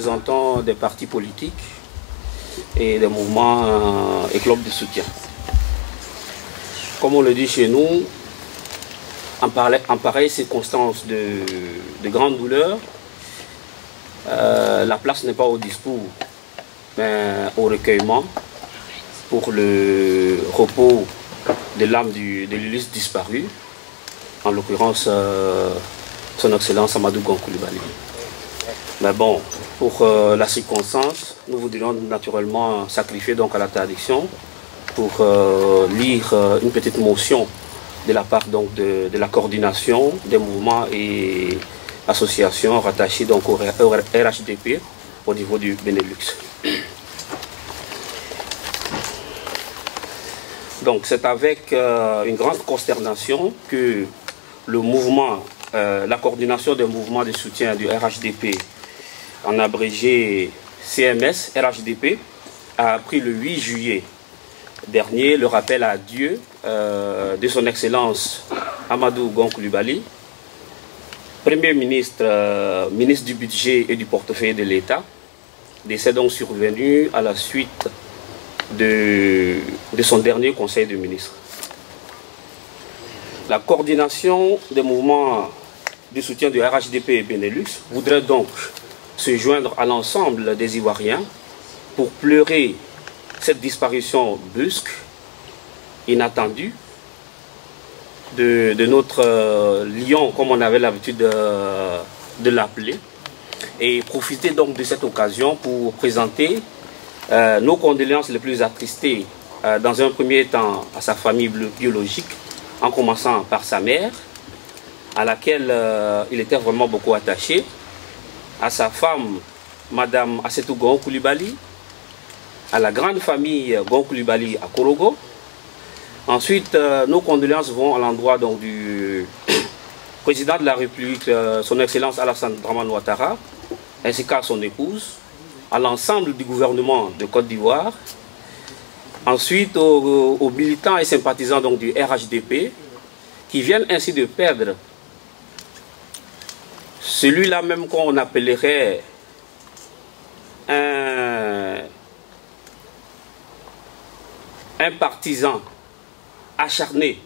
représentants des partis politiques et des mouvements et clubs de soutien. Comme on le dit chez nous, en pareille circonstance de grande douleur, la place n'est pas au discours, mais au recueillement pour le repos de l'âme de l'illustre disparu, en l'occurrence son Excellence Amadou Gon Coulibaly. Mais bon, pour la circonstance, nous voudrions naturellement sacrifier donc à la tradition pour lire une petite motion de la part donc de la coordination des mouvements et associations rattachées donc au RHDP au niveau du Benelux. Donc c'est avec une grande consternation que le mouvement, la coordination des mouvements de soutien du RHDP, en abrégé CMS RHDP, a appris le 8 juillet dernier le rappel à Dieu de son Excellence Amadou Gon Coulibaly, Premier ministre, ministre du budget et du portefeuille de l'État, décès donc survenu à la suite de son dernier conseil de ministres. La coordination des mouvements de soutien du RHDP et Benelux voudrait donc se joindre à l'ensemble des Ivoiriens pour pleurer cette disparition brusque, inattendue, de notre lion, comme on avait l'habitude de l'appeler, et profiter donc de cette occasion pour présenter nos condoléances les plus attristées, dans un premier temps à sa famille biologique, en commençant par sa mère, à laquelle il était vraiment beaucoup attaché, à sa femme, Madame Assetou Gon Coulibaly, à la grande famille Gon Coulibaly à Korogo. Ensuite, nos condoléances vont à l'endroit du président de la République, son Excellence Alassane Dramane Ouattara, ainsi qu'à son épouse, à l'ensemble du gouvernement de Côte d'Ivoire. Ensuite, aux militants et sympathisants donc, du RHDP, qui viennent ainsi de perdre celui-là même qu'on appellerait un partisan acharné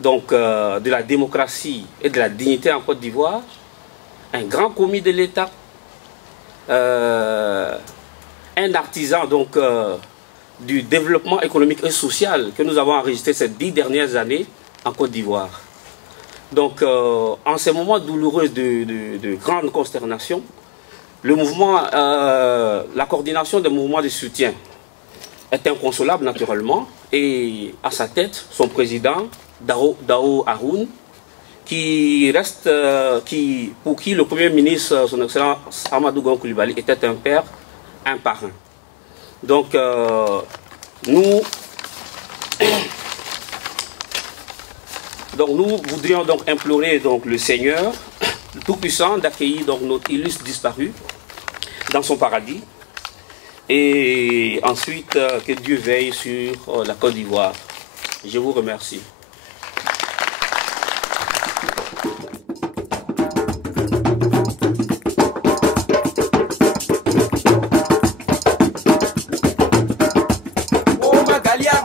donc, de la démocratie et de la dignité en Côte d'Ivoire, un grand commis de l'État, un artisan donc, du développement économique et social que nous avons enregistré ces 10 dernières années en Côte d'Ivoire. Donc, en ces moments douloureux de grande consternation, le mouvement, la coordination des mouvements de soutien est inconsolable naturellement, et à sa tête, son président, Dao Haroun, qui reste, pour qui le Premier ministre, son Excellence Amadou Gon Coulibaly, était un père, un parrain. Donc, nous voudrions donc implorer donc, le Seigneur, le Tout-Puissant, d'accueillir donc notre illustre disparu dans son paradis. Et ensuite, que Dieu veille sur la Côte d'Ivoire. Je vous remercie. Oh, Magalia,